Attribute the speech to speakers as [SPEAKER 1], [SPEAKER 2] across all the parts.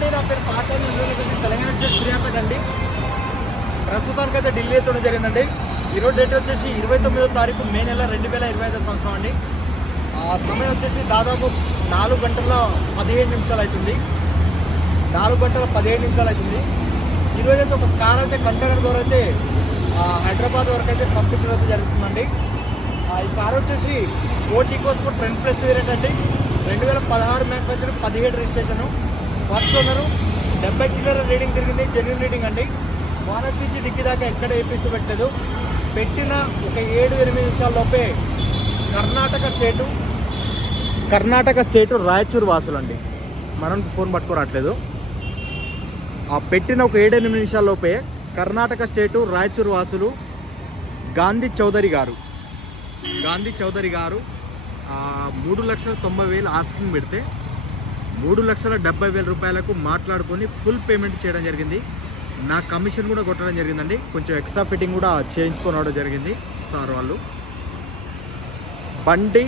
[SPEAKER 1] అండి నా పేరు పాఠాన్ని తెలంగాణ స్టేట్ సూర్యాపేట అండి. ప్రస్తుతానికి అయితే ఢిల్లీ అయితే జరిగిందండి ఈరోజు డేట్ వచ్చేసి ఇరవై తొమ్మిదో తారీఖు మే నెల రెండు వేల ఇరవై ఐదో సంవత్సరం అండి. ఆ సమయం వచ్చేసి దాదాపు నాలుగు గంటల పదిహేడు నిమిషాలు అవుతుంది. నాలుగు గంటల పదిహేడు నిమిషాలు అవుతుంది. ఈరోజు అయితే ఒక కార్ అయితే కంటైనర్ ద్వారా అయితే హైదరాబాద్ వరకు అయితే పంపించడం అయితే జరుగుతుందండి. ఆ, ఈ కార్ వచ్చేసి ఓటీ కోసం ట్రెండ్ ప్లస్ వేరియంట్ అండి. రెండు వేల పదహారు మ్యానుఫ్యాక్చర్ పదిహేడు రిజిస్ట్రేషన్. ఫస్ట్ ఓనరు డెబ్బై చిల్లర రీడింగ్ తిరిగింది జెన్యున్ రీడింగ్ అండి. వానట్ నుంచి డిక్కి దాకా ఎక్కడ ఏపీస్ పెట్టలేదు. పెట్టిన ఒక ఏడు ఎనిమిది నిమిషాల్లోపే కర్ణాటక స్టేటు కర్ణాటక స్టేటు రాయచూరు వాసులు అండి మనం ఫోన్ పట్టుకోరాట్లేదు. ఆ పెట్టిన ఒక ఏడు ఎనిమిది నిమిషాల్లోపే కర్ణాటక స్టేటు రాయచూరు వాసులు గాంధీ చౌదరి గారు గాంధీ చౌదరి గారు మూడు లక్షల తొంభై వేలు ఆస్కింగ్ పెడితే మూడు లక్షల డెబ్బై వేల రూపాయలకు మాట్లాడుకొని ఫుల్ పేమెంట్ చేయడం జరిగింది. నా కమిషన్ కూడా కొట్టడం జరిగిందండి. కొంచెం ఎక్స్ట్రా ఫిట్టింగ్ కూడా చేయించుకోవడం జరిగింది సార్ వాళ్ళు. బండి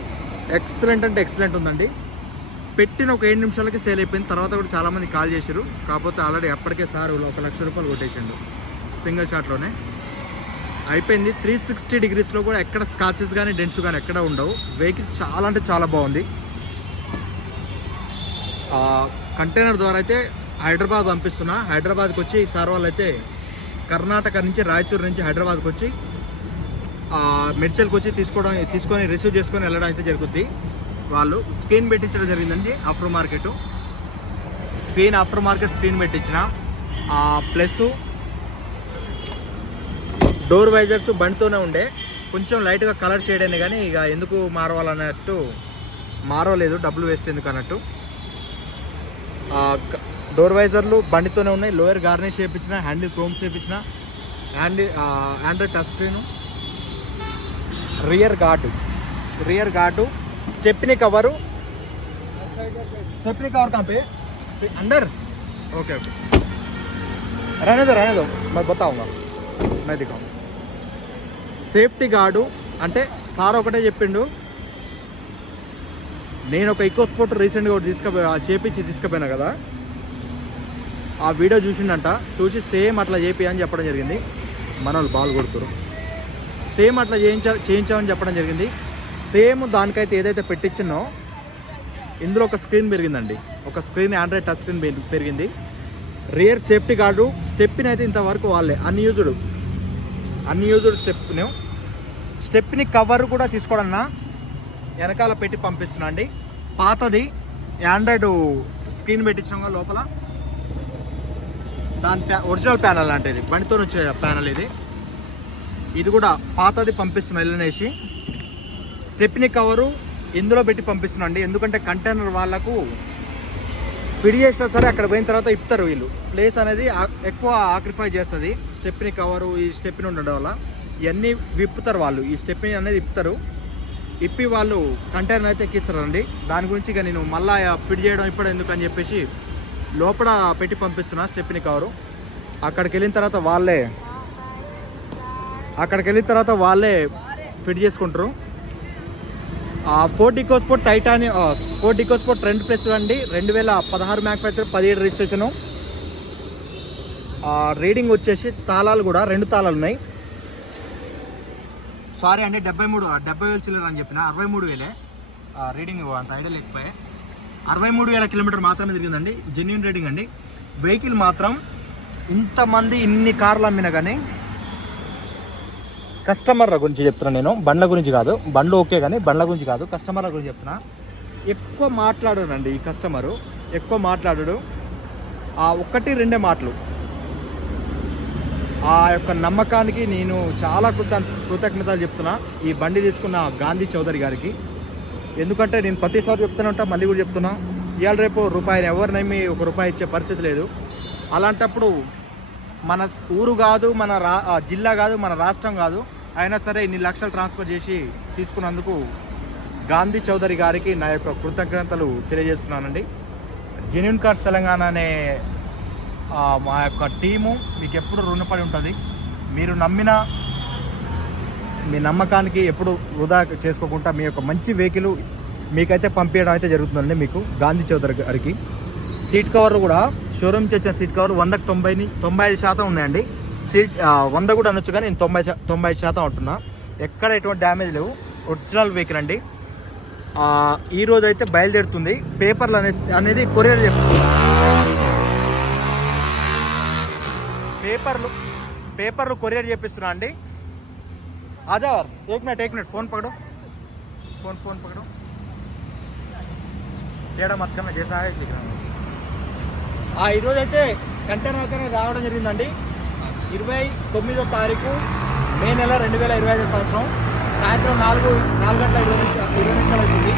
[SPEAKER 1] ఎక్సలెంట్ అంటే ఎక్సలెంట్ ఉందండి. పెట్టిన ఒక ఏడు నిమిషాలకి సేల్ అయిపోయింది. తర్వాత కూడా చాలామంది కాల్ చేశారు. కాకపోతే ఆల్రెడీ అప్పటికే సార్ ఒక లక్ష రూపాయలు కొట్టేసిండు. సింగిల్ షాట్లోనే అయిపోయింది. త్రీ సిక్స్టీ డిగ్రీస్లో కూడా ఎక్కడ స్కాచెస్ కానీ డెంట్స్ కానీ ఎక్కడ ఉండవు. వెహికల్ చాలా అంటే చాలా బాగుంది. కంటైనర్ ద్వారా అయితే హైదరాబాద్ పంపిస్తున్నా. హైదరాబాద్కి వచ్చి సార్ వాళ్ళు అయితే కర్ణాటక నుంచి రాయచూరు నుంచి హైదరాబాద్కి వచ్చి మెడిచల్కి వచ్చి తీసుకోవడం తీసుకొని రిసీవ్ చేసుకొని వెళ్ళడం అయితే జరుగుద్ది. వాళ్ళు స్క్రీన్ పెట్టించడం జరిగిందండి after market. Screen after market screen పెట్టించిన. ప్లస్ డోర్ వైజర్స్ బండితోనే ఉండే. కొంచెం లైట్గా కలర్ షేడ్ అయినా కానీ ఇక ఎందుకు మారవాలన్నట్టు మారవలేదు డబ్బులు వేస్ట్ ఎందుకు అన్నట్టు. డోర్ వైజర్లు బండితోనే ఉన్నాయి లోయర్ గార్నిష్ చేయించిన హ్యాండిల్ క్రోమ్స్ చేయించిన handle Android touch screen rear guard rear guard stepney cover stepney cover कहाँ पे अंदर ओके ओके रहने दो रहने दो मैं बताऊंगा मैं दिखाऊंगा సేఫ్టీ గార్డు అంటే సార్ ఒకటే చెప్పిండు నేను ఒక ఎక్కువ స్పోర్ట్ రీసెంట్గా ఒకటి తీసుకుపో చేపించి తీసుకుపోయినా కదా? ఆ వీడియో చూసిండంట. చూసి సేమ్ అట్లా చేపి అని చెప్పడం జరిగింది. మన వాళ్ళు బాల్ కొడుతురు సేమ్ అట్లా చేయించా చేయించామని చెప్పడం జరిగింది. సేమ్ దానికైతే ఏదైతే పెట్టించినో ఇందులో ఒక స్క్రీన్ పెరిగిందండి. ఒక స్క్రీన్ ఆండ్రాయిడ్ టచ్ స్క్రీన్ పెరిగింది. రియర్ సేఫ్టీ గార్డు స్టెప్ని అయితే ఇంతవరకు వాళ్ళే unused. Unused stepney. Stepney cover కూడా తీసుకోవడన్నా వెనకాల పెట్టి పంపిస్తున్నా అండి. పాతది ఆండ్రాయిడ్ స్క్రీన్ పెట్టించడం లోపల. దాని ప్యా ఒరిజినల్ ప్యానల్ అంటే ఇది. బండితో వచ్చే ప్యానల్ ఇది. ఇది కూడా పాతది పంపిస్తున్నా వెళ్ళనేసి. స్టెప్ని కవరు ఇందులో పెట్టి పంపిస్తున్నా అండి. ఎందుకంటే కంటైనర్ వాళ్ళకు పిడి చేసినా సరే అక్కడ పోయిన తర్వాత ఇప్తారు వీళ్ళు. ప్లేస్ అనేది ఎక్కువ ఆక్రిఫై చేస్తుంది. స్టెప్ని కవరు ఈ స్టెప్ని ఉండడం వల్ల. ఇవన్నీ విప్పుతారు వాళ్ళు. ఈ స్టెప్ని అనేది ఇప్తారు. ఇప్పి వాళ్ళు కంటైనర్ అయితే ఎక్కిస్తారండి దాని గురించి ఇక నేను మళ్ళీ ఫిట్ చేయడం ఇప్పుడు ఎందుకు అని చెప్పేసి లోపల పెట్టి పంపిస్తున్నా స్టెప్ని కవరు. అక్కడికి వెళ్ళిన తర్వాత వాళ్ళే అక్కడికి వెళ్ళిన తర్వాత వాళ్ళే ఫిట్ చేసుకుంటారు. Ford EcoSport titanium Ford EcoSport రెండు ప్లస్ అండి రెండు వేల పదహారు మ్యానుఫ్యాక్చర్ పదిహేడు రిజిస్ట్రేషను. రీడింగ్ వచ్చేసి తాళాలు కూడా రెండు తాళాలు ఉన్నాయి. సారీ అండి డెబ్బై మూడు డెబ్బై వేలు చిల్లర అని చెప్పిన అరవై మూడు వేలే. రీడింగ్ అంత ఐడియా లేకపోయా. అరవై మూడు వేల కిలోమీటర్ మాత్రమే తిరిగిందండి జెన్యున్ రీడింగ్ అండి. వెహికల్ మాత్రం ఇంతమంది ఇన్ని కార్లు అమ్మినా కానీ కస్టమర్ల గురించి చెప్తున్నా నేను బండ్ల గురించి కాదు బండ్లు ఓకే కానీ బండ్ల గురించి కాదు కస్టమర్ల గురించి చెప్తున్నా. ఎక్కువ మాట్లాడాడండి ఈ కస్టమరు ఎక్కువ మాట్లాడాడు. ఆ ఒక్కటి రెండే మాటలు. ఆ యొక్క నమ్మకానికి నేను చాలా కృత కృతజ్ఞతలు చెప్తున్నా. ఈ బండి తీసుకున్న గాంధీ చౌదరి గారికి. ఎందుకంటే నేను ప్రతిసారి చెప్తూనే ఉంటా మళ్ళీ కూడా చెప్తున్నా. ఇవాళ రేపు రూపాయిని ఎవరినేమి ఒక రూపాయి ఇచ్చే పరిస్థితి లేదు. అలాంటప్పుడు మన ఊరు కాదు మన రా జిల్లా కాదు మన రాష్ట్రం కాదు. అయినా సరే ఇన్ని లక్షలు ట్రాన్స్ఫర్ చేసి తీసుకున్నందుకు గాంధీ చౌదరి గారికి నా యొక్క కృతజ్ఞతలు తెలియజేస్తున్నానండి. జెన్యున్ కార్స్ తెలంగాణ అనే మా యొక్క టీము మీకు ఎప్పుడు రుణపడి ఉంటుంది. మీరు నమ్మిన మీ నమ్మకానికి ఎప్పుడు వృధా చేసుకోకుండా మీ యొక్క మంచి వెహికల్ మీకైతే పంపించడం అయితే జరుగుతుందండి మీకు గాంధీ చౌదరి గారికి. సీట్ కవర్లు కూడా షోరూమ్ నుంచి వచ్చిన సీట్ కవర్ వందకు తొంభైని తొంభై ఐదు శాతం ఉన్నాయండి. సీట్ వంద కూడా అనొచ్చు కానీ నేను తొంభై తొంభై ఐదు శాతం ఉంటున్నా ఎక్కడ ఎటువంటి డ్యామేజ్ లేవు. ఒరిజినల్ వెహికల్ అండి. ఈరోజు ఈ అయితే బయలుదేరుతుంది. పేపర్లు అనేది అనేది కొరియర్ చెప్తుంది. పేపర్లు పేపర్లు కొరియర్ చేపిస్తున్నా అండి. ఆజావర్ ఏక్ మినిట్ ఏక్ మినిట్ ఫోన్ పకడు. ఫోన్ ఫోన్ పకడు. తేడా మతకమే చేసాగా చికెన్ ఆ ఈరోజు అయితే కంటైనర్ అయితే రావడం జరిగిందండి. ఇరవై తొమ్మిదో తారీఖు మే నెల రెండు వేల ఇరవై ఐదో సంవత్సరం. సాయంత్రం నాలుగు నాలుగు గంటల ఇరవై నిమిషాలు ఇరవై నిమిషాలు అవుతుంది.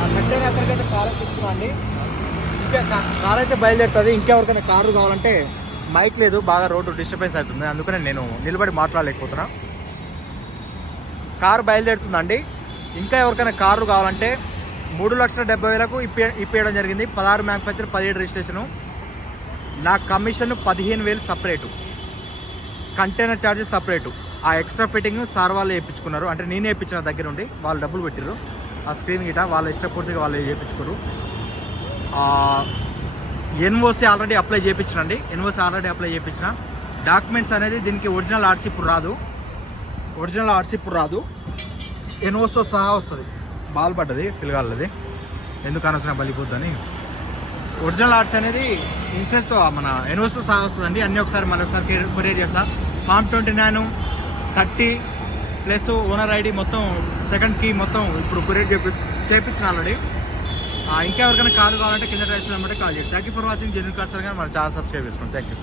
[SPEAKER 1] ఆ కంటైనర్ అక్కడికైతే కారు తీసుకున్నాం అండి ఇంకా కారు అయితే బయలుదేరుతుంది. ఇంకెవరికైనా కారు కావాలంటే మైక్ లేదు బాగా రోడ్డు డిస్టర్బెన్స్ అవుతుంది. అందుకనే నేను నిలబడి మాట్లాడలేకపోతున్నా. కారు బయలుదేరుతుందండి. ఇంకా ఎవరికైనా కారు కావాలంటే మూడు లక్షల డెబ్బై వేలకు ఇప్పి ఇప్పేయడం జరిగింది. పదహారు మ్యానుఫ్యాక్చర్ పదిహేడు రిజిస్ట్రేషను నా కమిషన్ పదిహేను వేలు సపరేటు కంటైనర్ ఛార్జెస్ సపరేటు ఆ ఎక్స్ట్రా ఫిట్టింగ్ సార్ వాళ్ళు వేయించుకున్నారు. అంటే నేనే వేయించిన దగ్గర ఉండి వాళ్ళు డబ్బులు పెట్టిర్రు. ఆ స్క్రీన్ గిట వాళ్ళ ఇష్టపూర్తిగా వాళ్ళు చేయించుకోరు ఎన్ఓసి ఆల్రెడీ అప్లై చేయించినండి ఎన్ఓసి ఆల్రెడీ అప్లై చేయించిన డాక్యుమెంట్స్ అనేది దీనికి ఒరిజినల్ ఆర్సీ రాదు. ఒరిజినల్ ఆర్సీ రాదు. ఎన్ఓస్తో సహా వస్తుంది. బాల్ పడ్డది పిల్లగాళ్ళది ఎందుకు అనవసరం బలిపోద్దని. ఒరిజినల్ ఆర్ట్స్ అనేది ఇన్సూరెన్స్తో మన ఎన్ఓస్తో సహా వస్తుందండి. అన్నీ ఒకసారి మరొకసారి కొరియర్ చేస్తా. Form twenty nine thirty plus owner ID మొత్తం సెకండ్ కీ మొత్తం ఇప్పుడు కొరియర్ చేపి చేపించిన ఆల్రెడీ. ఇంకా ఎవరికైనా కాల్ కావాలంటే కింద డ్రైస్ నెంబర్ కాల్ చేయండి. Thank you for watching. Genuine cars కానీ మన ఛానల్ సబ్స్క్రైబ్ చేసుకోండి థ్యాంక్ యూ